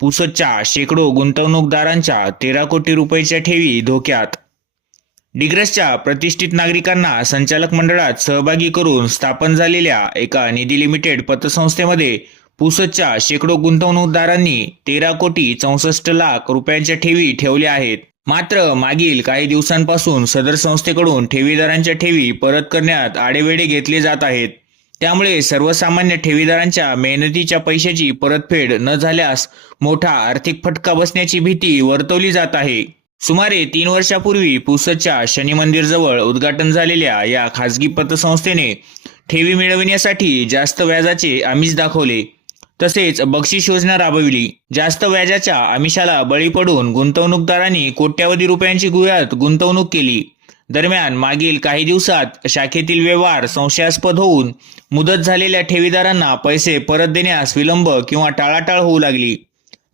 पुसतच्या शेकडो गुंतवणूकदारांच्या तेरा कोटी रुपयाच्या ठेवी धोक्यात. डिग्रसच्या प्रतिष्ठित नागरिकांना संचालक मंडळात सहभागी करून स्थापन झालेल्या एका निधी लिमिटेड पतसंस्थेमध्ये पुसतच्या शेकडो गुंतवणूकदारांनी तेरा कोटी चौसष्ट लाख रुपयांच्या ठेवी ठेवल्या आहेत. मात्र मागील काही दिवसांपासून सदर संस्थेकडून ठेवीदारांच्या ठेवी परत करण्यात आडेवेडे घेतले जात आहेत. त्यामुळे सर्वसामान्य ठेवीदारांच्या मेहनतीच्या पैशाची परतफेड न झाल्यास मोठा आर्थिक फटका बसण्याची भीती वर्तवली जात आहे. सुमारे तीन वर्षापूर्वी पुसदच्या शनी मंदिरजवळ उद्घाटन झालेल्या या खासगी पतसंस्थेने ठेवी मिळविण्यासाठी जास्त व्याजाचे आमिष दाखवले. तसेच बक्षीस योजना राबविली. जास्त व्याजाच्या आमिषाला बळी पडून गुंतवणूकदारांनी कोट्यावधी रुपयांची गुह्यात गुंतवणूक केली. दरम्यान मागील काही दिवसात शाखेतील व्यवहार संशयास्पद होऊन मुदत झालेल्या ठेवीदारांना पैसे परत देण्यास विलंब किंवा टाळाटाळ होऊ लागली.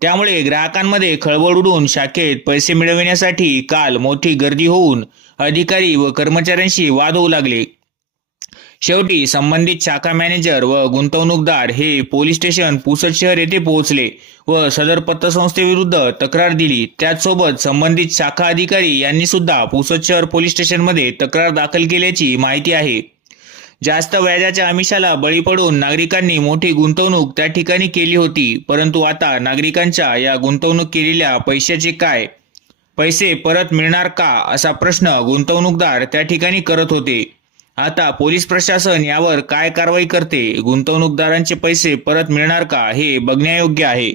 त्यामुळे ग्राहकांमध्ये खळबळ उडून शाखेत पैसे मिळविण्यासाठी काल मोठी गर्दी होऊन अधिकारी व कर्मचाऱ्यांशी वाद होऊ लागले. शेवटी संबंधित शाखा मॅनेजर व गुंतवणूकदार हे पोलीस स्टेशन पुसद शहर येथे पोहोचले व सदर पतसंस्थेविरुद्ध तक्रार दिली. त्याचसोबत संबंधित शाखा अधिकारी यांनी सुद्धा पुसद शहर पोलीस स्टेशनमध्ये तक्रार दाखल केल्याची माहिती आहे. जास्त व्याजाच्या आमिषाला बळी पडून नागरिकांनी मोठी गुंतवणूक त्या ठिकाणी केली होती. परंतु आता नागरिकांच्या या गुंतवणूक केलेल्या पैशाचे काय? पैसे परत मिळणार का? असा प्रश्न गुंतवणूकदार त्या ठिकाणी करत होते. आता पोलीस प्रशासन यावर काय कारवाई करते? गुंतवणूकदारांचे पैसे परत मिळणार का? हे बघण्यायोग्य आहे.